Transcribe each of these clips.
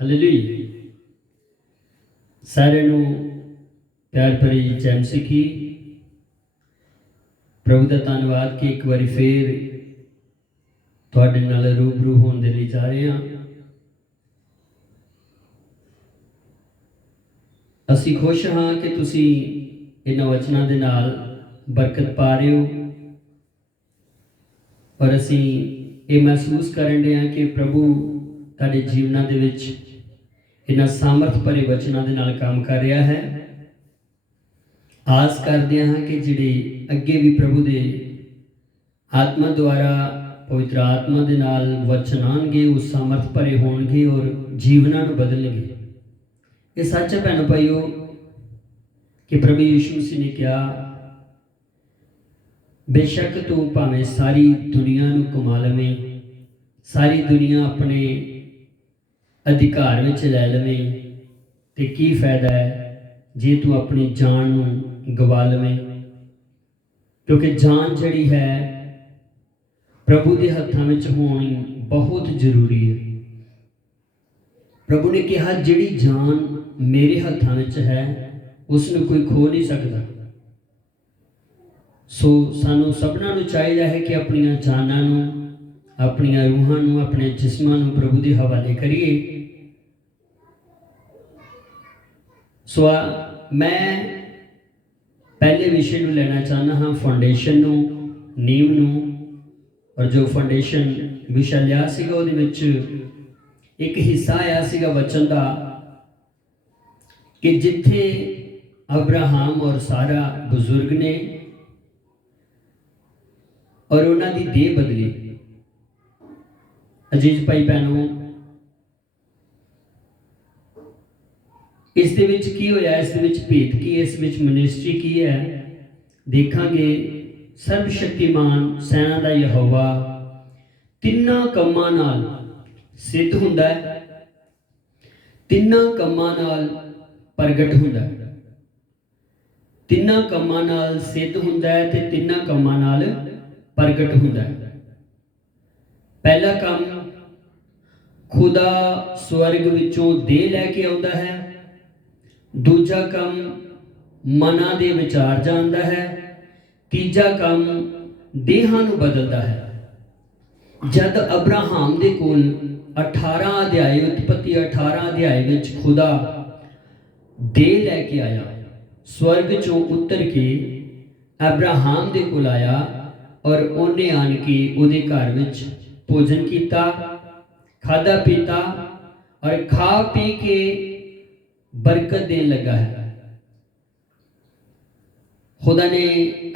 Hallelujah. सारिਆਂ ਨੂੰ प्यार भरी जैम सिखी। प्रभु का धन्यवाद कि एक बार फिर तुहाडे नाल रूबरू होने दे लई जा रहे हैं। असी खुश हाँ कि तुसी इन्हां वचनां दे नाल बरकत पा रहे हो और असी ये महसूस करन दे हां कि प्रभु तुहाडे जीवनां दे विच इन्हां सामर्थ भरे वचनां दे नाल काम कर रहा है। आस करते हाँ कि जिहड़े अगे भी प्रभु दे आत्मा द्वारा पवित्र आत्मा दे नाल वचन आउणगे वो सामर्थ भरे होणगे और जीवनां नूं बदलणगे। ये सच है भैनों भाईओ कि प्रभु यीशु मसीह ने कहा, बेशक तू भावें सारी दुनिया नूं कमा लवें, सारी दुनिया अपने अधिकार में लै लवें, तो की फायदा है जे तू अपनी जान नूं गवा लवें। क्योंकि जान जिहड़ी है प्रभु के हत्थां विच होनी बहुत जरूरी है। प्रभु ने कहा, जिहड़ी जान मेरे हत्थां विच है उसनूं कोई खो नहीं सकता। सो सानू सबना नूं चाहिदा है कि अपनियां जानां नूं, अपनियां रूहां नूं, अपने जिस्मां नूं प्रभु दे हवाले करिए। सो मैं पहले विषय नूं लेना चाहना हाँ, फाउंडेशन नूं, नींव नूं। और जो फाउंडेशन विषय लिया सीगा उहदे विच एक हिस्सा आया सीगा वचन का कि जिथे अब्राहम और सारा बुजुर्ग ने और उन्हां दी देह बदली। अजीज भाई भैनों, इस दे विच की होया, इस दे विच भेद की, इस विच मिनिस्ट्री की है, देखांगे। सर्वशक्तिमान सैना दा यहोवा तिन्ना कम्मां नाल सिद्ध हुंदा है, तिन्ना कम्मां नाल प्रगट हुंदा है, तिन्ना कम्मां नाल सिद्ध हुंदा है ते तिन्ना कम्मां नाल प्रगट हुंदा है। पहला काम, खुदा स्वर्ग विचों देह लैके आउंदा है। दूजा काम, मना दे विचार जानदा है। तीजा काम, देहां नूं बदलदा है। जद अब्राहम दे कोल 18 अध्याय, उत्पत्ति 18 अध्याय विच खुदा देह लैके आया, स्वर्ग चों उतर के अब्राहम दे कोल आया और उन्हें आन के उहदे घर विच भोजन कीता, खादा पीता और खा पी के बरकत देन लगा है। खुदा ने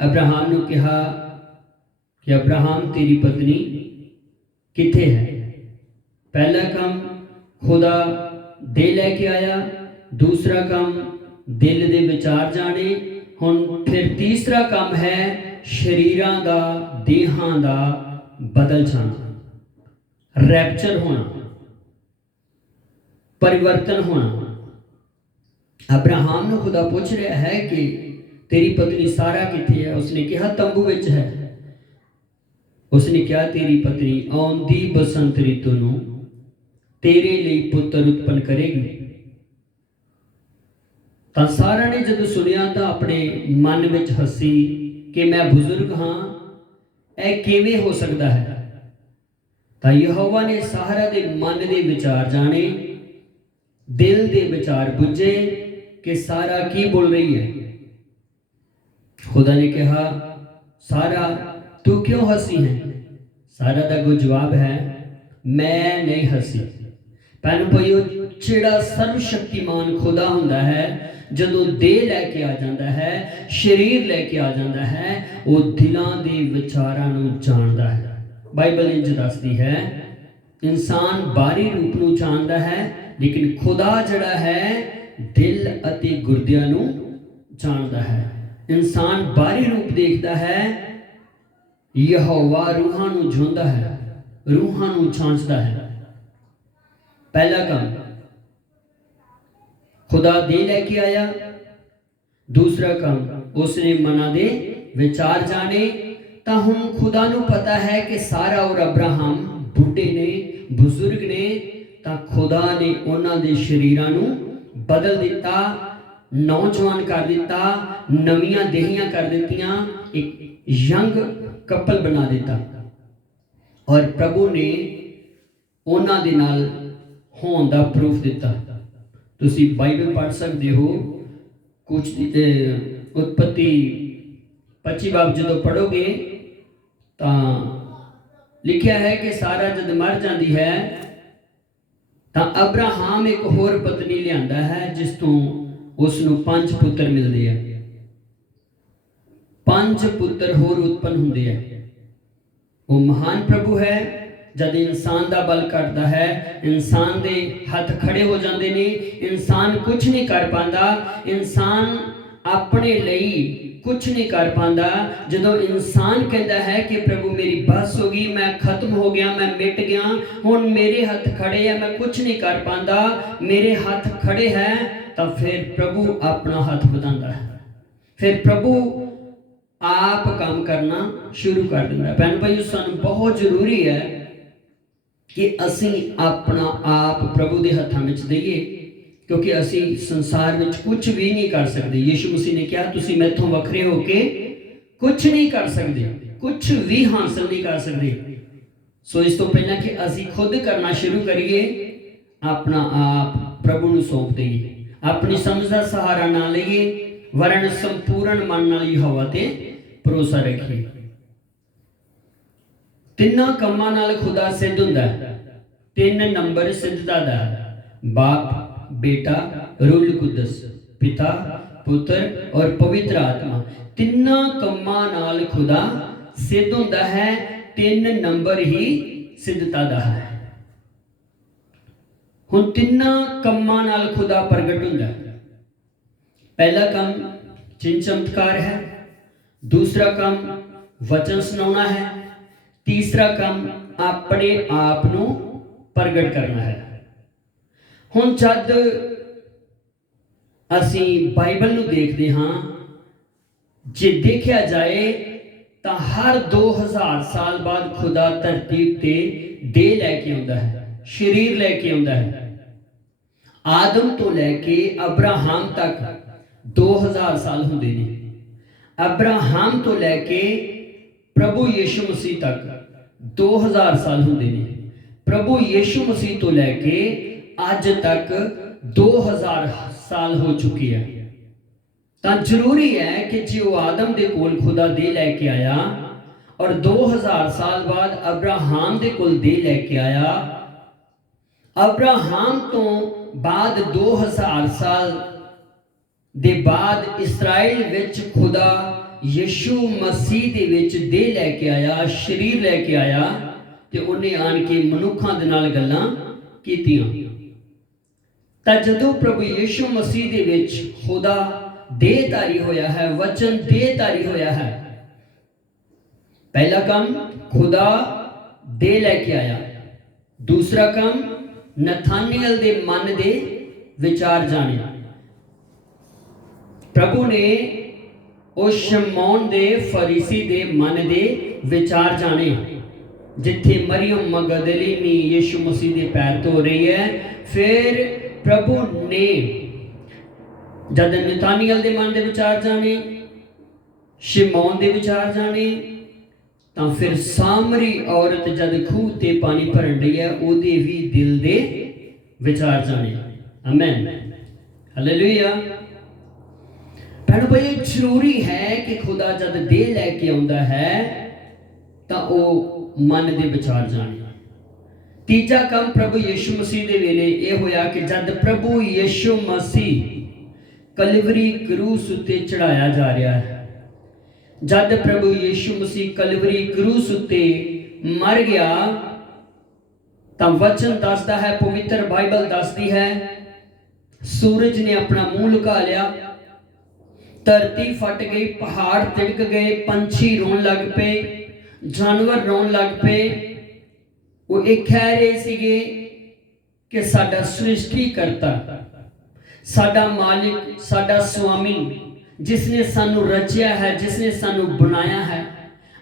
अब्राहम ने कहा कि अब्राहम तेरी पत्नी किथे है। पहला काम खुदा दिल लैके आया, दूसरा काम दिल दे विचार जाने। हुण फिर तीसरा काम है शरीरां दा, देहां दा बदल जाना, रैप्चर होना, परिवर्तन होना। अब्राहम ने खुदा पूछ रहा है कि तेरी पत्नी सारा किथे है। उसने कहा तंबू विच है। उसने कहा तेरी पत्नी आउंदी बसंत ऋतु नूं तेरे लिए पुत्र उत्पन्न करेगी। तां सारा ने जदों सुनिया तां अपने मन विच हसी कि मैं बुजुर्ग हाँ, ऐ किवें हो सकदा है। तां यहोवा ने सारा दे मन दे विचार जाने, दिल दे विचार बुझे कि सारा की बोल रही है। खुदा ने कहा, सारा तू क्यों हंसी है। सारा दा कोई जवाब है, मैं नहीं हंसी। भैन भाईओ, जिहड़ा सर्वशक्तिमान खुदा हुंदा है, जदों देह लैके आ जाता है, शरीर लैके आ जाता है, वो दिलों के विचारां नूं जानदा है। बाइबल इंज दसदी है, इंसान बाहरी रूप नूं जानदा है, लेकिन खुदा जिहड़ा है दिल अते गुरदियां नूं जानदा है। इंसान बाहरी रूप देखता है, यहोवा रूहां नूं जोंदा है, रूहां नूं जांचदा है। पहला काम, खुदा दे लैके आया। दूसरा काम, उसने मना दे विचार जाने। तां हुण खुदा नूं पता है कि सारा और अब्राहम बुढ़े ने, बुजुर्ग ने, ਤਾਂ ਖੁਦਾ ਨੇ ਉਹਨਾਂ ਦੇ ਸ਼ਰੀਰਾਂ ਨੂੰ ਬਦਲ ਦਿੱਤਾ, ਨੌਜਵਾਨ ਕਰ ਦਿੱਤਾ, ਨਵੀਆਂ ਦੇਹੀਆਂ ਕਰ ਦਿੱਤੀਆਂ, ਇੱਕ ਯੰਗ ਕਪਲ ਬਣਾ ਦਿੱਤਾ। ਔਰ ਪ੍ਰਭੂ ਨੇ ਉਹਨਾਂ ਦੇ ਨਾਲ ਹੋਣ ਦਾ ਪ੍ਰੂਫ ਦਿੱਤਾ। ਤੁਸੀਂ ਬਾਈਬਲ ਪੜ੍ਹ ਸਕਦੇ ਹੋ, ਕੁਝ ਉਤਪਤੀ 25 ਬਾਬ ਜਦੋਂ ਪੜ੍ਹੋਗੇ ਤਾਂ ਲਿਖਿਆ ਹੈ ਕਿ ਸਾਰਾ ਜਦ ਮਰ ਜਾਂਦੀ ਹੈ ਤਾਂ ਅਬਰਾਹਾਮ ਇੱਕ ਹੋਰ ਪਤਨੀ ਲਿਆਂਦਾ ਹੈ, ਜਿਸ ਤੋਂ ਉਸ ਨੂੰ 5 ਪੁੱਤਰ ਮਿਲਦੇ ਆ। 5 ਪੁੱਤਰ ਹੋਰ ਉਤਪਨ ਹੁੰਦੇ ਆ। ਉਹ ਮਹਾਨ ਪ੍ਰਭੂ ਹੈ। जब इंसान का बल घटता है, इंसान के हथ खड़े हो जाते हैं, इंसान कुछ नहीं कर पाता, इंसान अपने लिए कुछ नहीं कर पाता। जो इंसान कहता है कि प्रभु मेरी बस हो गई, मैं खत्म हो गया, मैं मिट गया, हुण मेरे हथ खड़े हैं, मैं कुछ नहीं कर पाता, मेरे हाथ खड़े हैं, तो फिर प्रभु अपना हाथ बताता है, फिर प्रभु आप काम करना शुरू कर देता है। भैन भाई, सानू बहुत जरूरी है कि असी अपना आप प्रभु के हाथों में दईए, क्योंकि असी संसार में कुछ भी नहीं कर सकते। यीशु मसीह ने कहा, तुसी मैथों वखरे होके कुछ नहीं कर सकते, कुछ भी हासिल नहीं कर सकते। सो इस तो पहला कि असी खुद करना शुरू करिए, अपना आप प्रभु नूं सौंप दईए, अपनी समझ का सहारा ना लईए, वरन संपूर्ण मन नाल यहोवा ते भरोसा रखिए। तिन्ना कम्मां नाल खुदा सिद्ध हुंदा है। 3 नंबर सिद्धता दा, बाप, बेटा, रूह कुदस, पिता, पुत्र और पवित्र आत्मा। तिन्ना कम्मां नाल खुदा सिद्ध हुंदा है। 3 नंबर ही सिद्धता दा है। हुण तिन्ना कम्मां नाल खुदा प्रगट हुंदा है। पहला काम चिन्ह चमत्कार है, दूसरा काम वचन सुनाना है, तीसरा काम अपने आप नूं प्रगट करना है। हुण जद असी बाइबल नूं देखते हाँ, जे देखा जाए तो हर 2000 साल बाद खुदा धरती उत्ते देह लैके आउंदा है, शरीर लैके आउंदा है। आदम तो लैके अब्राहम तक 2000 साल हुंदे ने। अब्राहम तो लैके प्रभु यीशु मसीह तक 2000 साल होंगे ने। प्रभु यीशु मसीह तो लैके अज तक 2000 साल हो चुके हैं। तो जरूरी है कि जो आदम दे कोल खुदा दे लैके आया और 2000 साल बाद अब्राहम दे कोल दे लैके आया, अब्राहम तो बाद 2000 साल दे बाद इसराइल विच खुदा यीशु मसीह दे विच दे लैके आया, शरीर लैके आया, ते उन्हें आन के मनुखां दे नाल गल्लां कीतियां। तां जदों प्रभु यीशु मसीह दे विच खुदा देहधारी होया है, वचन देहधारी होया है, पहला काम खुदा दे लैके आया, दूसरा काम नथानियल दे मन दे विचार जाने। प्रभु ने उस शमौन दे फरीसी दे मन दे विचार जाने, जिथे मरियम मगदलीनी यीशु मसीह दे पैर धो रही है। फिर प्रभु ने जद नथानियल दे मन दे विचार जाने, शमौन दे विचार जाने, तो फिर सामरी औरत जद खूह ते पानी भरन रही है, ओदे भी दिल दे विचार जाने। आमीन, हालेलुया। भैन भाई, जरूरी है कि खुदा जब दे लैके आउंदा है तो वो मन दे विचार जाने। तीजा काम प्रभु यीशु मसीह दे वेले ये होया कि जब प्रभु यीशु मसीह कलवरी क्रूस उत्ते चढ़ाया जा रहा है, जब प्रभु यीशु मसीह कलवरी क्रूस उत्ते मर गया, तो वचन दसदा है, पवित्र बाइबल दसदी है, सूरज ने अपना मुंह लुका लिया, धरती फट गई, पहाड़ तिड़क गए, पंछी रोन लग पे, जानवर रोन लग पे। वो एक कह रहे सीगे कि साडा सृष्टि करता, साडा मालिक, साडा स्वामी, जिसने सानू रचिया है, जिसने सानू बनाया है,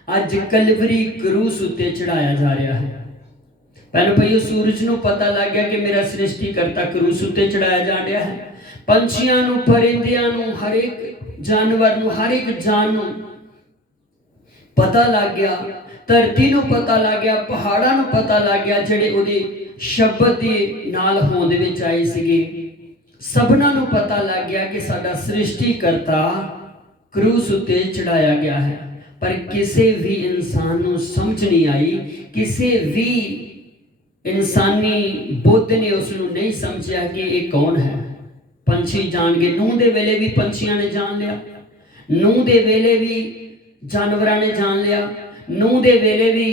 अज कलवरी क्रूस उत्ते चढ़ाया जा रहा है। ਭੈਣ ਭਾਈਓ, ਸੂਰਜ ਨੂੰ ਪਤਾ ਲੱਗ ਗਿਆ ਕਿ ਮੇਰਾ ਸ੍ਰਿਸ਼ਟੀਕਰਤਾ ਕਰੂਸ ਉੱਤੇ ਚੜਾਇਆ ਜਾ ਰਿਹਾ ਹੈ। ਪੰਛੀਆਂ ਨੂੰ, ਪਰਿੰਦਿਆਂ ਨੂੰ, ਹਰ ਇੱਕ ਜਾਨਵਰ ਨੂੰ, ਹਰ ਇੱਕ ਜਾਨ ਨੂੰ ਪਤਾ ਲੱਗ ਗਿਆ। ਧਰਤੀ ਨੂੰ ਪਤਾ ਲੱਗ ਗਿਆ, ਪਹਾੜਾਂ ਨੂੰ ਪਤਾ ਲੱਗ ਗਿਆ, ਜਿਹੜੇ ਉਹਦੇ ਸ਼ਬਦ ਦੇ ਨਾਲ ਹੋਂਦ ਵਿੱਚ ਆਏ ਸੀਗੇ। ਸਭਨਾਂ ਨੂੰ ਪਤਾ ਲੱਗ ਗਿਆ ਕਿ ਸਾਡਾ ਸ੍ਰਿਸ਼ਟੀਕਰਤਾ ਕਰੂਸ ਉੱਤੇ ਚੜਾਇਆ ਗਿਆ ਹੈ। ਪਰ ਕਿਸੇ ਵੀ ਇਨਸਾਨ ਨੂੰ ਸਮਝ ਨਹੀਂ ਆਈ, ਕਿਸੇ ਵੀ ਇਨਸਾਨੀ ਬੁੱਧ ਨੇ ਉਸ ਨੂੰ ਨਹੀਂ ਸਮਝਿਆ ਕਿ ਇਹ ਕੌਣ ਹੈ। ਪੰਛੀ ਜਾਣ ਗਏ, ਨੂੰਹ ਦੇ ਵੇਲੇ ਵੀ ਪੰਛੀਆਂ ਨੇ ਜਾਣ ਲਿਆ, ਨੂੰਹ ਦੇ ਵੇਲੇ ਵੀ ਜਾਨਵਰਾਂ ਨੇ ਜਾਣ ਲਿਆ, ਨੂੰਹ ਦੇ ਵੇਲੇ ਵੀ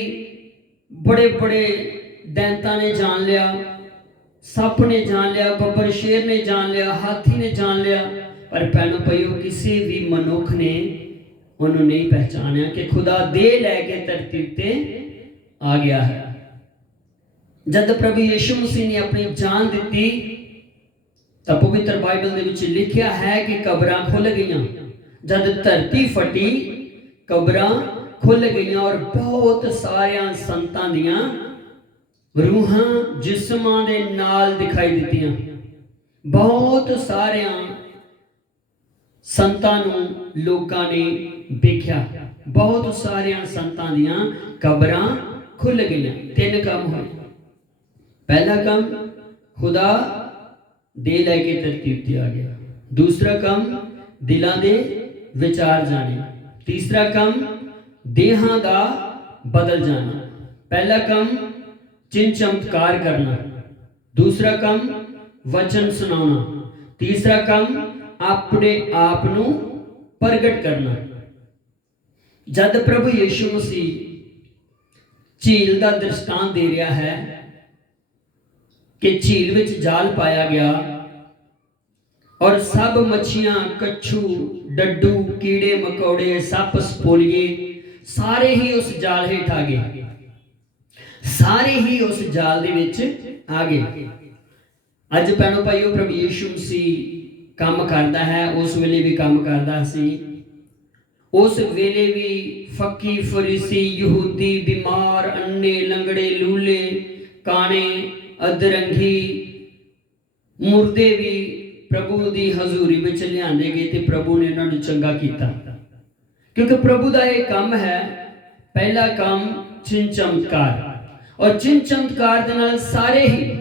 ਬੜੇ ਬੜੇ ਦੈਂਤਾਂ ਨੇ ਜਾਣ ਲਿਆ, ਸੱਪ ਨੇ ਜਾਣ ਲਿਆ, ਬੱਬਰ ਸ਼ੇਰ ਨੇ ਜਾਣ ਲਿਆ, ਹਾਥੀ ਨੇ ਜਾਣ ਲਿਆ। ਪਰ ਭੈਣੋ ਭਾਈਓ, ਕਿਸੇ ਵੀ ਮਨੁੱਖ ਨੇ ਉਹਨੂੰ ਨਹੀਂ ਪਹਿਚਾਨਿਆ ਕਿ ਖੁਦਾ ਦੇ ਲੈ ਕੇ ਧਰਤੀ ਉੱਤੇ ਆ ਗਿਆ ਹੈ। ਜਦ ਪ੍ਰਭੂ ਯਿਸੂ ਮਸੀਹ ਨੇ ਆਪਣੀ ਜਾਨ ਦਿੱਤੀ ਤਾਂ ਪਵਿੱਤਰ ਬਾਈਬਲ ਦੇ ਵਿੱਚ ਲਿਖਿਆ ਹੈ ਕਿ ਕਬਰਾਂ ਖੁੱਲ ਗਈਆਂ। ਜਦ ਧਰਤੀ ਫਟੀ, ਕਬਰਾਂ ਖੁੱਲ ਗਈਆਂ ਔਰ ਬਹੁਤ ਸਾਰਿਆਂ ਸੰਤਾਂ ਦੀਆਂ ਰੂਹਾਂ ਜਿਸਮਾਂ ਦੇ ਨਾਲ ਦਿਖਾਈ ਦਿੱਤੀਆਂ। ਬਹੁਤ ਸਾਰਿਆਂ ਸੰਤਾਂ ਨੂੰ ਲੋਕਾਂ ਨੇ ਵੇਖਿਆ, ਬਹੁਤ ਸਾਰਿਆਂ ਸੰਤਾਂ ਦੀਆਂ ਕਬਰਾਂ ਖੁੱਲ ਗਈਆਂ। 3 ਕੰਮ ਹੋਏ। ਪਹਿਲਾ ਕੰਮ, ਖੁਦਾ ਦੇ ਲੈ ਕੇ ਧਰਤੀ ਉੱਤੇ ਆ ਗਿਆ। ਦੂਸਰਾ ਕੰਮ, ਦਿਲਾਂ ਦੇ ਵਿਚਾਰ ਜਾਣੇ। ਤੀਸਰਾ ਕੰਮ, ਦੇਹਾਂ ਦਾ ਬਦਲ ਜਾਣਾ। ਪਹਿਲਾ ਕੰਮ, ਚਿੰਨ ਚਮਤਕਾਰ ਕਰਨਾ। ਦੂਸਰਾ ਕੰਮ, ਵਚਨ ਸੁਣਾਉਣਾ। ਤੀਸਰਾ ਕੰਮ, ਆਪਣੇ ਆਪ ਨੂੰ ਪ੍ਰਗਟ ਕਰਨਾ। ਜਦ ਪ੍ਰਭੂ ਯਿਸੂ ਮਸੀਹ ਝੀਲ ਦਾ ਦ੍ਰਿਸ਼ਟਾਂਤ ਦੇ ਰਿਹਾ ਹੈ ਕਿ ਝੀਲ ਵਿੱਚ ਜਾਲ ਪਾਇਆ ਗਿਆ ਔਰ ਸਭ ਮੱਛੀਆਂ, ਕੱਛੂ, ਡੱਡੂ, ਕੀੜੇ ਮਕੌੜੇ, ਸੱਪ ਸਪੋਲੀਏ ਸਾਰੇ ਹੀ ਉਸ ਜਾਲ ਹੇਠ ਆ ਗਏ, ਸਾਰੇ ਹੀ ਉਸ ਜਾਲ ਦੇ ਵਿੱਚ ਆ ਗਏ। ਅੱਜ ਭੈਣੋ ਭਾਈਓ, ਪ੍ਰਭੂ ਯਿਸੂ ਮਸੀਹ ਕੰਮ ਕਰਦਾ ਹੈ, ਉਸ ਵੇਲੇ ਵੀ ਕੰਮ ਕਰਦਾ ਸੀ। ਉਸ ਵੇਲੇ ਵੀ ਫੱਕੀ, ਫਰੀਸੀ, ਯਹੂਦੀ, ਬਿਮਾਰ, ਅੰਨੇ, ਲੰਗੜੇ, ਲੂਲੇ, ਕਾਣੇ, ਅਧਰੰਗੀ, ਮੁਰਦੇ ਵੀ ਪ੍ਰਭੂ ਦੀ ਹਜ਼ੂਰੀ ਵਿੱਚ ਲਿਆਂਦੇ ਗਏ ਤੇ ਪ੍ਰਭੂ ਨੇ ਉਹਨਾਂ ਨੂੰ ਚੰਗਾ ਕੀਤਾ, ਕਿਉਂਕਿ ਪ੍ਰਭੂ ਦਾ ਇਹ ਕੰਮ ਹੈ। ਪਹਿਲਾ ਕੰਮ, ਚਿੰਨ ਚਮਤਕਾਰ, ਔਰ ਚਿੰਨ ਚਮਤਕਾਰ ਦੇ ਨਾਲ ਸਾਰੇ ਹੀ,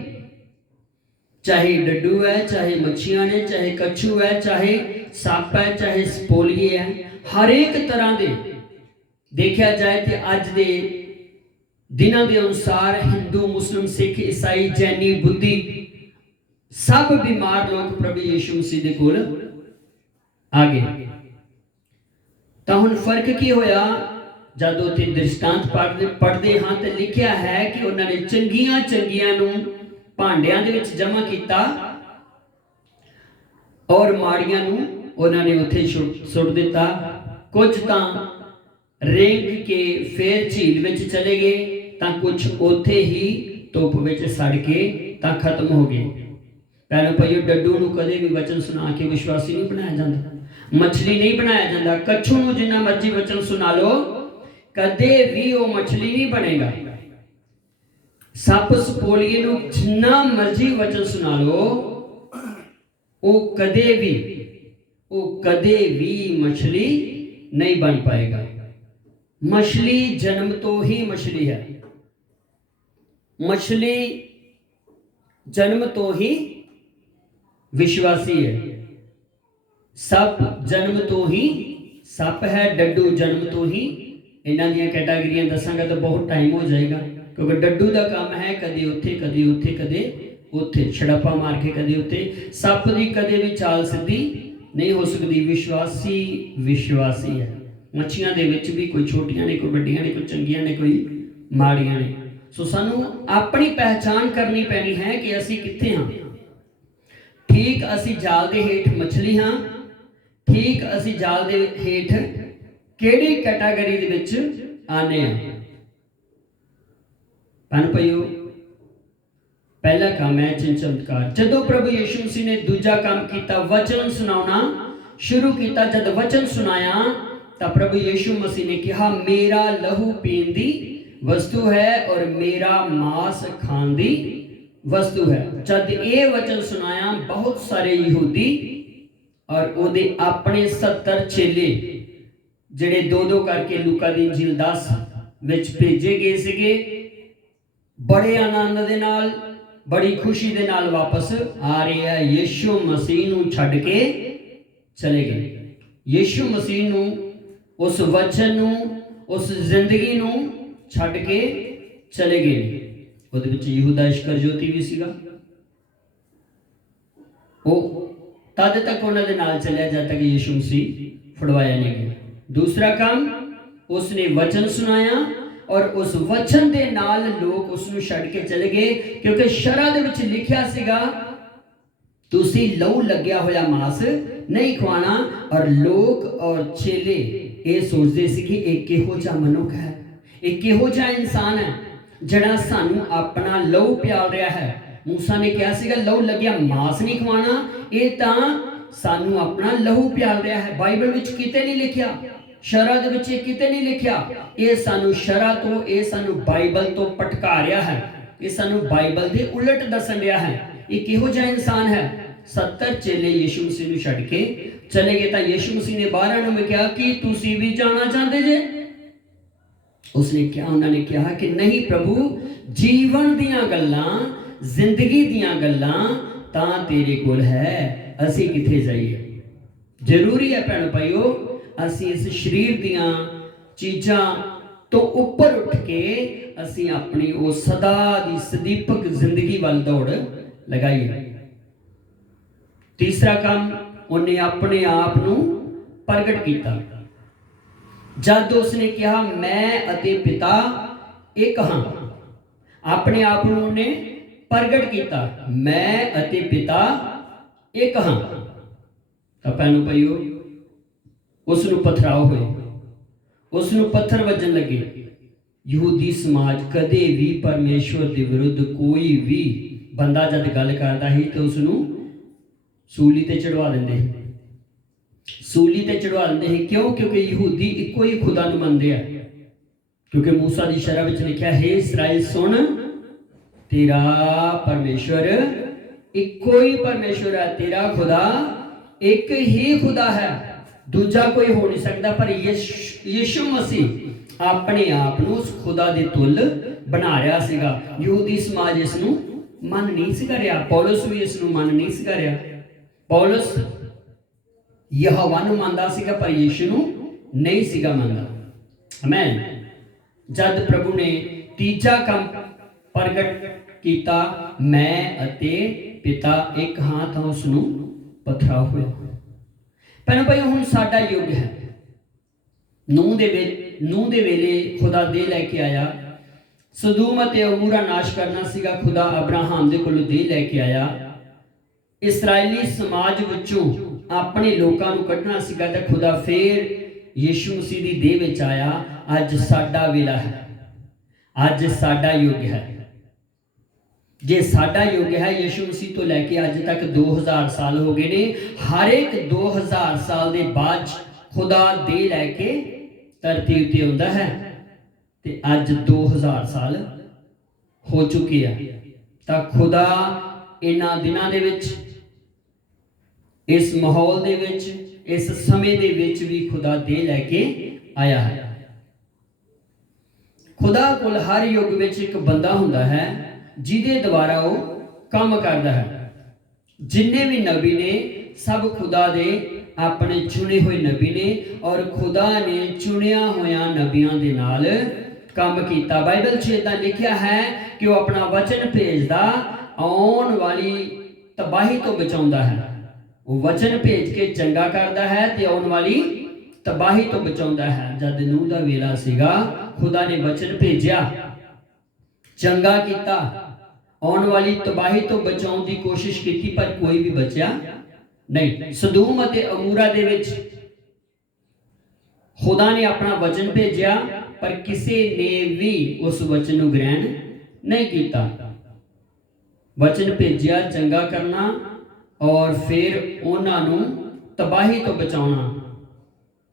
ਚਾਹੇ ਡੱਡੂ ਹੈ, ਚਾਹੇ ਮੱਛੀਆਂ ਨੇ, ਚਾਹੇ ਕੱਛੂ ਹੈ, ਚਾਹੇ ਸੱਪ ਹੈ, ਚਾਹੇ ਸਪੋਲੀਏ ਹੈ, ਹਰ ਇੱਕ ਤਰ੍ਹਾਂ ਦੇ ਦੇਖਿਆ ਜਾਏ ਤੇ ਅੱਜ ਦੇ ਦਿਨਾਂ ਦੇ ਅਨੁਸਾਰ ਹਿੰਦੂ, ਮੁਸਲਿਮ, ਸਿੱਖ, ਈਸਾਈ, ਜੈਨੀ, ਬੁੱਧੀ ਸਭ ਬਿਮਾਰ ਲੋਕ ਪ੍ਰਭੂ ਯਿਸੂ ਮਸੀਹ ਦੇ ਕੋਲ ਆ ਗਏ। ਤਾਂ ਹੁਣ ਫਰਕ ਕੀ ਹੋਇਆ? ਜਦ ਉੱਥੇ ਦ੍ਰਿਸ਼ਟਾਂਤ ਪੜ੍ਹਦੇ ਹਾਂ ਤੇ ਲਿਖਿਆ ਹੈ ਕਿ ਉਹਨਾਂ ਨੇ ਚੰਗੀਆਂ ਚੰਗੀਆਂ ਨੂੰ ਭਾਂਡਿਆਂ ਦੇ ਵਿੱਚ ਜਮ੍ਹਾਂ ਕੀਤਾ ਔਰ ਮਾੜੀਆਂ ਨੂੰ ਉਹਨਾਂ ਨੇ ਉੱਥੇ ਸੁੱਟ ਦਿੱਤਾ। ਕੁਝ ਤਾਂ ਰੇਂਗ ਕੇ ਫੇਰ ਝੀਲ ਵਿੱਚ ਚਲੇ ਗਏ, ਤਾਂ ਕੁਝ ਉੱਥੇ ਹੀ ਧੁੱਪ ਵਿੱਚ ਸੜ ਕੇ ਤਾਂ ਖਤਮ ਹੋ ਗਏ। ਭੈਣੋ ਭਾਈਓ, ਡੱਡੂ ਨੂੰ ਕਦੇ ਵੀ ਵਚਨ ਸੁਣਾ ਕੇ ਵਿਸ਼ਵਾਸੀ ਨਹੀਂ ਬਣਾਇਆ ਜਾਂਦਾ, ਮਛਲੀ ਨਹੀਂ ਬਣਾਇਆ ਜਾਂਦਾ। ਕੱਛੂ ਨੂੰ ਜਿੰਨਾ ਮਰਜ਼ੀ ਵਚਨ ਸੁਣਾ ਲਓ, ਕਦੇ ਵੀ ਉਹ ਮਛਲੀ ਨਹੀਂ ਬਣੇਗਾ। ਸੱਪ ਸਪੋਲੀਏ ਨੂੰ ਜਿੰਨਾ ਮਰਜ਼ੀ ਵਚਨ ਸੁਣਾ ਲਓ, ਉਹ ਕਦੇ ਵੀ ਮਛਲੀ ਨਹੀਂ ਬਣ ਪਾਏਗਾ। ਮਛਲੀ ਜਨਮ ਤੋਂ ਹੀ ਮਛਲੀ ਹੈ, ਮਛਲੀ ਜਨਮ ਤੋਂ ਹੀ ਵਿਸ਼ਵਾਸੀ ਹੈ, ਸੱਪ ਜਨਮ ਤੋਂ ਹੀ ਸੱਪ ਹੈ, ਡੱਡੂ ਜਨਮ ਤੋਂ ਹੀ। ਇਹਨਾਂ ਦੀਆਂ ਕੈਟਾਗਰੀਆਂ ਦੱਸਾਂਗਾ ਤਾਂ ਬਹੁਤ ਟਾਈਮ ਹੋ ਜਾਏਗਾ, ਕਿਉਂਕਿ ਡੱਡੂ ਦਾ ਕੰਮ ਹੈ ਕਦੇ ਉੱਥੇ ਕਦੇ ਉੱਥੇ ਕਦੇ ਉੱਥੇ, ਛੜੱਪਾ ਮਾਰ ਕੇ ਕਦੇ ਉੱਥੇ। ਸੱਪ ਦੀ ਕਦੇ ਵੀ ਚਾਲ ਸਿੱਧੀ ਨਹੀਂ ਹੋ ਸਕਦੀ। ਵਿਸ਼ਵਾਸੀ ਹੈ। ਮੱਛੀਆਂ ਦੇ ਵਿੱਚ ਵੀ ਕੋਈ ਛੋਟੀਆਂ ਨੇ, ਕੋਈ ਵੱਡੀਆਂ ਨੇ, ਕੋਈ ਚੰਗੀਆਂ ਨੇ, ਕੋਈ ਮਾੜੀਆਂ ਨੇ। ਸੋ ਸਾਨੂੰ ਆਪਣੀ ਪਹਿਚਾਨ ਕਰਨੀ ਪੈਣੀ ਹੈ ਕਿ ਅਸੀਂ ਕਿੱਥੇ ਹਾਂ। ਠੀਕ ਅਸੀਂ ਜਾਲ ਦੇ ਹੇਠ ਮਛਲੀ ਹਾਂ, ਠੀਕ ਅਸੀਂ ਜਾਲ ਦੇ ਹੇਠ ਕਿਹੜੀ ਕੈਟਾਗਰੀ ਦੇ ਵਿੱਚ ਆਨੇ ਹਾਂ। ਭੈਣ ਭਾਈਓ, ਪਹਿਲਾ ਕੰਮ ਹੈ ਚਿੰਨ ਚਮਤਕਾਰ। ਜਦੋਂ ਪ੍ਰਭੂ ਯਿਸੂ ਮਸੀਹ ਨੇ ਦੂਜਾ ਕੰਮ ਕੀਤਾ, ਵਚਨ ਸੁਣਾਉਣਾ ਸ਼ੁਰੂ ਕੀਤਾ। ਜਦ ਵਚਨ ਸੁਣਾਇਆ ਤਾਂ ਪ੍ਰਭੂ ਯਿਸੂ ਮਸੀਹ ਨੇ ਕਿਹਾ, ਮੇਰਾ ਲਹੂ ਪੀਣ ਦੀ वस्तु है और मेरा मांस खाण दी वस्तु है। जब ये वचन सुनाया बहुत सारे यहूदी और उहदे अपने 70 चेले जिहड़े दो दो करके लूका दी इंजील 10 विच भेजे गए सीगे, बड़े आनंद दे नाल बड़ी खुशी दे नाल वापस आ रहे हैं। यीशु मसीह नूं छड्ड के चले गए। यीशु मसीह नूं, उस वचन नूं, उस जिंदगी नूं छड्ड के चले गए। ਉਹਦੇ ਵਿੱਚ ਯਹੂਦਾ ਇਸਕਰਜੋਤੀ ਵੀ ਸੀਗਾ। ਉਹ ਤਦ ਤੱਕ ਉਹਨਾਂ ਦੇ ਨਾਲ ਚੱਲਿਆ ਜਦ ਤੱਕ ਯीशु मसीह ਫੜਵਾਇਆ ਨਹੀਂ ਗਿਆ। दूसरा काम, उसने वचन सुनाया और उस वचन ਦੇ ਨਾਲ ਲੋਕ ਉਸ ਨੂੰ ਛੱਡ ਕੇ ਚਲੇ ਗਏ, ਕਿਉਂਕਿ ਸ਼ਰਅ ਦੇ ਵਿੱਚ ਲਿਖਿਆ ਸੀਗਾ ਤੁਸੀਂ ਲਹੂ ਲੱਗਿਆ ਹੋਇਆ ਮਾंस ਨਹੀਂ ਖਵਾਣਾ। ਔਰ ਲੋਕ ਔਰ ਚੇਲੇ ਇਹ ਸੋਚਦੇ ਸੀ ਕਿ ਇਹ ਕਿਹੋ ਜਿਹਾ ਮਨੁੱਖ ਹੈ, ਇਹ ਕਿਹੋ ਜਿਹਾ ਇਨਸਾਨ ਹੈ ਜਿਹੜਾ ਸਾਨੂੰ ਆਪਣਾ ਲਹੂ ਪਿਆਲ ਰਿਹਾ ਹੈ। मूसा ने कहा सीगा लहू लग्या मांस नहीं खवाना, ये तां सानू अपना लहू प्याल रहा है। बाइबल विच किते नहीं लिखिया, शरअ दे विच किते नहीं लिखिया। ये सानू शरअ तो, ये सानू बाइबल तो पटका रहा है, ये सानू बाइबल दे उलट दसन रहा है। ये किहो जिहा इंसान है। 70 चेले यीशु मसीह नूं छड्ड के चले गए। तां यीशु मसीह ने 12 नूं कहा कि तुसीं भी जाना चाहते जे? उसने क्या, उन्होंने कहा कि नहीं प्रभु, जीवन दियां गल्लां, जिंदगी दियां गल्लां तां तेरे कोल है, असीं किथे जाइए। जरूरी है भैण भाईओ, असीं इस शरीर दियां चीज़ां तो उपर उठ के असीं अपनी वो सदा दी सदीपक जिंदगी वाल दौड़ लगाइए। तीसरा काम, उन्हें अपने आप नूं प्रगट किया। जद उसने कहा मैं अते पिता एक हाँ, अपने आप ने प्रगट किया, मैं अते पिता एक हाँ। तो भैनों भाईओ, उसनूं पथराव होए, उसनूं पत्थर वजन लगे। यहूदी समाज कदे भी परमेश्वर के विरुद्ध कोई भी बंदा जद गल करता ही तो उसनूं सूली ते चढ़वा देंदे, सूली ते चढ़वा देंदे हैं। क्यों? क्योंकि यहूदी इको ही खुदा नूं मनदे आ। क्योंकि मूसा दी शरअ विच लिखिया है इस्राएल सुन, तेरा परमेश्वर इको ही परमेश्वर है, तेरा खुदा एक ही खुदा है, दूजा कोई हो नहीं सकता। पर यीशु मसीह अपने आप नूं उस खुदा दे तुल बना रहा सीगा। यहूदी समाज इस नूं मन नहीं सीगा रहा, पौलुस भी इस नूं मन नहीं सीगा रहा। पौलुस यहोवा नूं मनदा सीगा पर यीशु नूं नहीं सीगा मनदा। आमीन। जद प्रभु ने तीजा काम प्रगट किया, मैं अते पिता एक हाँ, तां उस नूं पथराव होया। भैणों भाई, हुण साडा युग है। नूह दे वेले खुदा दे लैके आया, सदूम अते अमूरा नाश करना सीगा। खुदा अब्राहम दे कोलों दे लैके आया, इसराइली समाज विचों अपने लोकां नूं कढना सीगा। ते खुदा फिर यीशु मसीह दी देह विच आया। अज साडा वेला है, अज साडा युग है। जे साडा युग है, यीशु मसीह तो लैके अज तक 2000 साल हो गए ने। हर एक 2000 साल दे बाद खुदा दे लैके धरती उत्ते आउंदा है। ते अज 2000 साल हो चुके हैं। तां खुदा इन्हां दिनां दे विच, इस माहौल दे विच, इस समय दे विच भी खुदा दे लैके आया है। खुदा कोल हर युग विच एक बंदा हुंदा है जिहदे द्वारा वो काम करदा है। जिन्ने भी नबी ने सब खुदा दे अपने चुने हुए नबी ने, और खुदा ने चुनिया होया नबियां दे नाल काम कीता। बाइबल च इदां लिखिया है कि वो अपना वचन भेजदा, आउण वाली तबाही तो बचाउंदा है। वो वचन भेज के चंगा करदा है ते आउण वाली तबाही तो बचाउंदा है। जद नूह दा वेला सीगा, खुदा ने वचन भेजिया, चंगा कीता, आउण वाली तबाही तो बचाउण दी कोशिश की, पर कोई भी बचा नहीं। सदूम अते अमूरा दे विच खुदा ने अपना वचन भेजिया, पर किसी ने भी उस वचन नूं ग्रहण नहीं किया। वचन भेजिया चंगा करना और फिर उन्होंने तबाही तो बचाना।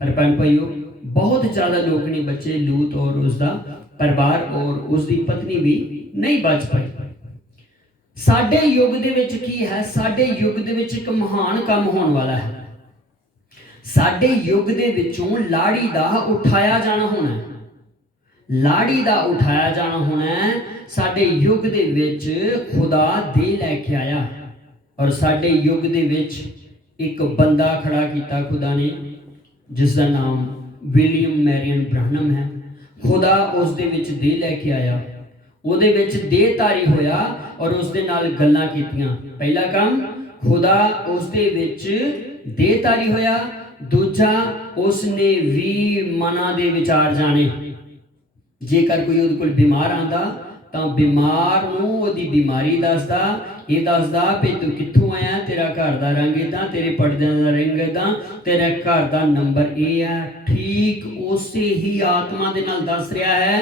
पर भैन भाईओ, बहुत ज़्यादा लोग नहीं बचे लूत और उसका परिवार और उसकी पत्नी भी नहीं बच पाई। साडे युग दे विच की है, साडे युग दे विच एक महान काम होने वाला है। साडे युग दे विचों लाड़ी दा उठाया जाना होना है, लाड़ी दा उठाया जाना होना है। साडे युग दे विच खुदा दे लैके आया और साडे युग दे विच एक बंदा खड़ा किया खुदा ने, जिसका नाम विलियम मैरियन ब्रानम है। खुदा उस दे विच दे लैके आया, ਉਹਦੇ ਵਿੱਚ ਦੇਹਧਾਰੀ ਹੋਇਆ और उसदे नाल गल्लां कीतियां। पहला काम, खुदा उसदे विच देहधारी होया। दूजा, उसने भी मना दे विचार जाने। जेकर कोई ਉਹਦੇ ਕੋਲ बीमार आंदा ਤਾਂ बीमार ਨੂੰ ਉਹਦੀ बीमारी ਦੱਸਦਾ, ਇਹ ਦੱਸਦਾ ਵੀ ਤੂੰ ਕਿੱਥੋਂ ਆਇਆ, ਤੇਰਾ ਘਰ ਦਾ ਰੰਗ ਇਦਾਂ, ਤੇਰੇ ਪਰਦਿਆਂ ਦਾ ਰੰਗ ਇਦਾਂ, ਤੇਰਾ ਘਰ ਦਾ ਨੰਬਰ ਇਹ ਹੈ। ਠੀਕ ਉਸੇ ਹੀ ਆਤਮਾ ਦੇ ਨਾਲ ਦੱਸ ਰਿਹਾ ਹੈ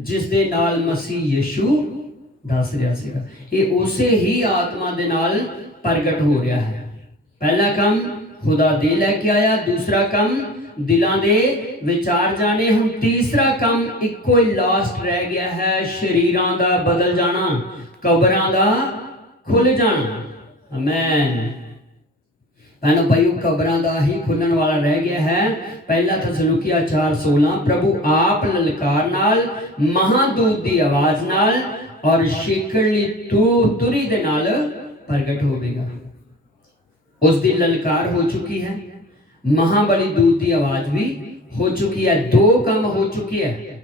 जिस दे नाल मसीह यीशु दस रहा सीगा। ये उसे ही आत्मा दे नाल प्रगट हो रहा है। पहला काम खुदा दे लैके आया, दूसरा काम दिलां दे विचार जाने। हुण तीसरा काम इक्को ही लास्ट रह गया है, शरीरां दा बदल जाना, कबरां दा खुल जाना। आमीन। भैनों भाइयों, कबरां दा ही खुलण वाला रह गया है। पहला थसलुकिया 4:16, प्रभु आप ललकार नाल, महादूत दी आवाज नाल और शेकड़ली तुरी दे नाल प्रगट होवेगा। उस दी ललकार हो चुकी है, महाबली दूत दी आवाज भी हो चुकी है। दो काम हो चुके हैं।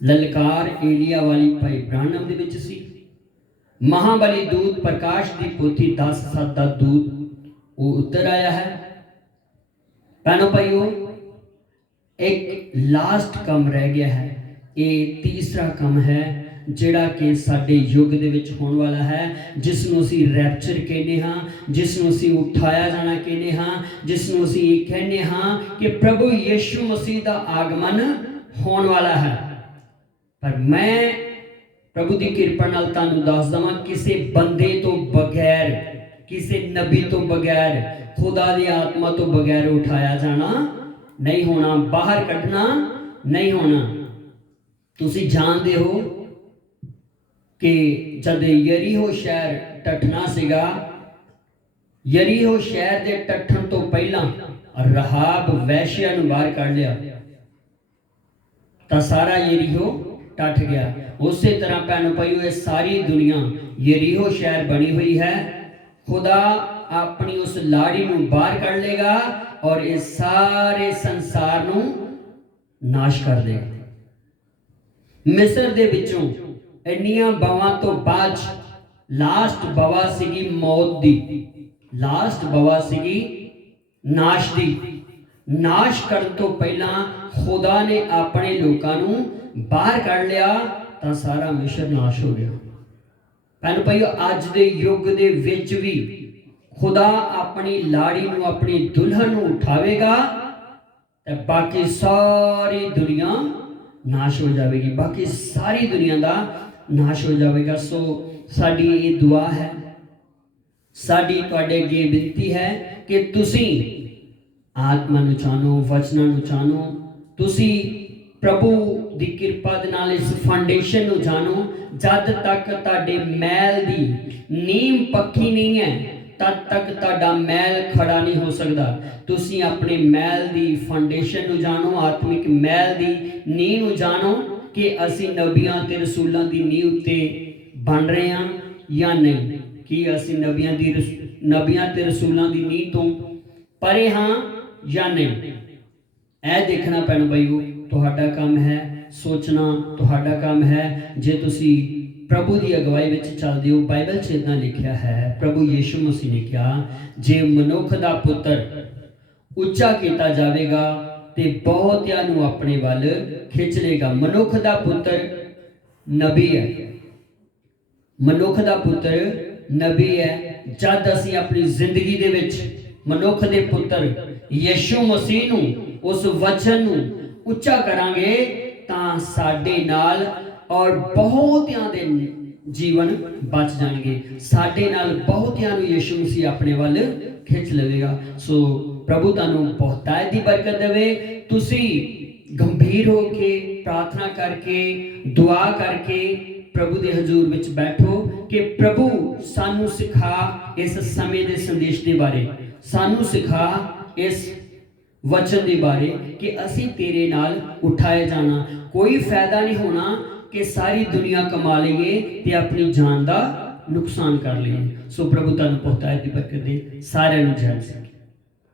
ललकार एलिया वाली भाई ब्रानम दे विच सी, महाबली दूत प्रकाश दी पोथी 10:7 दा दूत वो उतर आया है। भैनों भाइयों, एक लास्ट कम रह गया है। ये तीसरा कम है जिहड़ा कि साडे युग दे विच होने वाला है, जिसनूं असीं रैप्चर कहने हाँ, जिसनूं असीं उठाया जाना कहने हाँ, जिसनूं असीं ये कहने हाँ कि प्रभु यीशु मसीह दा आगमन होने वाला है। पर मैं प्रभु दी किरपा नाल तुहानूं दस दवां, किसी बंदे तो बगैर, किसी नबी तो बगैर, खुदा दी आत्मा तो बगैर उठाया जाना नहीं होना, बाहर कढ़ना नहीं होना। तुसी जानते हो कि जब यरीहो शहर टटना सीगा, यरीहो शहर दे टटन तो पहला रहाब वैश्या नूं बाहर कढ़ लिया तां सारा यरीहो टट गया। उसी तरह भैनों भाइयों, ये सारी दुनिया यरीहो शहर बनी हुई है। खुदा अपनी उस लाड़ी नूं बाहर कढ़ लेगा और इस सारे संसार नूं नाश कर देगा। मिस्र दे विचों इन्नियां बवां तो बाद लास्ट बवा सीगी मौत दी, लास्ट बवा सीगी नाश दी। नाश करन तो पहला खुदा ने अपने लोकां नूं बाहर कढ़ लिया तां सारा मिस्र नाश हो गया। भैनों भाइयों, अज दे युग दे विच भी खुदा अपनी लाड़ी नूं, अपनी दुल्हन नूं उठावेगा ते बाकी सारी दुनिया नाश हो जाएगी, बाकी सारी दुनिया दा नाश हो जाएगा। सो साडी ये दुआ है, साडी तुहाडे अगे विनती है कि तुसी आत्मा नूं जानो, वचनां नूं जानो, तुसी प्रभु दी किरपा दे नाल इस फाउंडेशन नूं जानो। जद तक तुहाडे मैल दी नींव पक्की नहीं है, तद तक तुहाडा मैल खड़ा नहीं हो सकता। तुसी अपने मैल दी फाउंडेशन नूं जानो, आत्मिक मैल दी नींव नूं जानो कि असी नबियां ते रसूलां दी नींव ते बन रहे हां या नहीं, कि असी नबियां ते रसूलां दी नींव तो परे हां या नहीं। ऐ देखना पैना भाईओ, तुहाडा काम है सोचना, तुहाडा काम है। जे तुसी प्रभु की अगवाई में चलते हो, बाइबल च इदां लिखिया है, प्रभु यीशु मसीह ने कहा, जे मनुख दा पुत्र उच्चा किया जाएगा तो बहुतियां नूं अपने वल खिंच लेगा। मनुख दा पुत्र नबी है, मनुख दा पुत्र नबी है। जद असीं अपनी जिंदगी दे विच मनुख दे पुत्र यीशु मसीह नूं, उस वचन नूं उच्चा करांगे तां साडे नाल और बहुतियां दे जीवन बच जाएंगे, साडे नाल बहुतियां नूं यीशु मसीह अपने वल खिंच लवेगा। सो प्रभु तुहानूं बहुतायत दी बरकत देवे। तुसी ਗੰਭੀਰ ਹੋ ਕੇ ਪ੍ਰਾਰਥਨਾ ਕਰਕੇ ਦੁਆ ਕਰਕੇ ਪ੍ਰਭੂ ਦੇ ਹਜ਼ੂਰ ਵਿੱਚ ਬੈਠੋ ਕਿ ਪ੍ਰਭੂ ਸਾਨੂੰ ਸਿਖਾ ਇਸ ਸਮੇਂ ਦੇ ਸੰਦੇਸ਼ ਦੇ ਬਾਰੇ, ਸਾਨੂੰ ਸਿਖਾ ਇਸ ਵਚਨ ਦੇ ਬਾਰੇ ਕਿ ਅਸੀਂ ਤੇਰੇ ਨਾਲ ਉਠਾਏ ਜਾਣਾ। ਕੋਈ ਫਾਇਦਾ ਨਹੀਂ ਹੋਣਾ ਕਿ ਸਾਰੀ ਦੁਨੀਆ ਕਮਾ ਲਈਏ ਤੇ ਆਪਣੀ ਜਾਨ ਦਾ ਨੁਕਸਾਨ ਕਰ ਲਈਏ। ਸੋ ਪ੍ਰਭੂ ਤੁਹਾਨੂੰ ਬਹੁਤਾਇਤ ਦੀ ਬਰਕਤ ਦੇ। ਸਾਰਿਆਂ ਨੂੰ ਜੈ ਮਸੀਹ।